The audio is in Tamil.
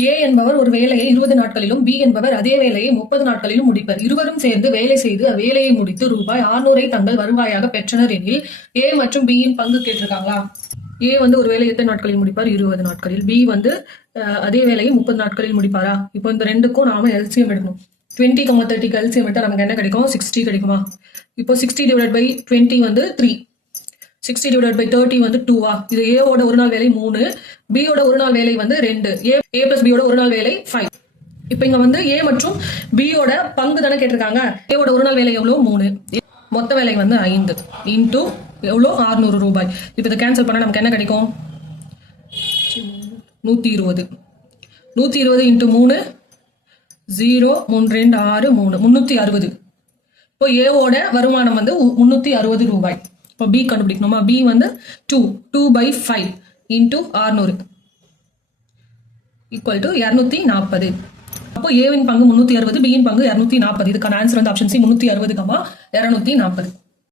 ஏ என்பவர் ஒரு வேலையை 20 நாட்களிலும் பி என்பவர் அதே வேலையை 30 நாட்களிலும் முடிப்பர். இருவரும் சேர்ந்து வேலை செய்து அவ்வேலையை முடித்து ரூபாய் 600 தங்கள் வருவாயாக பெற்றனர் எனில் ஏ மற்றும் பியின் பங்கு கேட்டிருக்காங்களா? ஏ வந்து ஒரு வேலையை எத்தனை நாட்களில் முடிப்பார்? 20 நாட்களில். பி வந்து அதே வேலையை 30 நாட்களில் முடிப்பாரா? இப்போ இந்த ரெண்டுக்கும் நாம எல்சிஎம் எடுக்கணும். 20, 30 எல்சிஎம் எடுத்தா நமக்கு என்ன கிடைக்கும்? 60 கிடைக்குமா? இப்போ 60 டிவைட் பை 20 வந்து 3. 60 டிவைட் பை 30 வந்து 2வா? இது ஏவோட ஒரு நாள் வேலை 3, பியோட ஒரு நாள் வேலை வந்து 2, ஏ பிளஸ் பியோட ஒரு நாள் வேலை 5. இப்போ இங்க வந்து ஏ மற்றும் பியோட பங்கு தானே கேட்டிருக்காங்க. ஏவோட ஒரு நாள் வேலை எவ்வளவு? 3. மொத்த வேலை வந்து 5 இன்டூ எவ்வளோ? 600 ரூபாய். இப்போ இதை கேன்சல் பண்ணா நமக்கு என்ன கிடைக்கும்? 120. 120 இன்டூ 3 0 3 2 6 3 360. இப்போ ஏவோட வருமானம் வந்து 360 ரூபாய். இப்போ பி கண்டுபிடிக்கணுமா? பி வந்து 2 by 5 இன்டூ 600 ஈக்குவல் டு 240. அப்போ ஏவின் பங்கு 360, பியின் பங்கு 240. இதுக்கான ஆன்சர் வந்து ஆப்ஷன் சி 360, 240.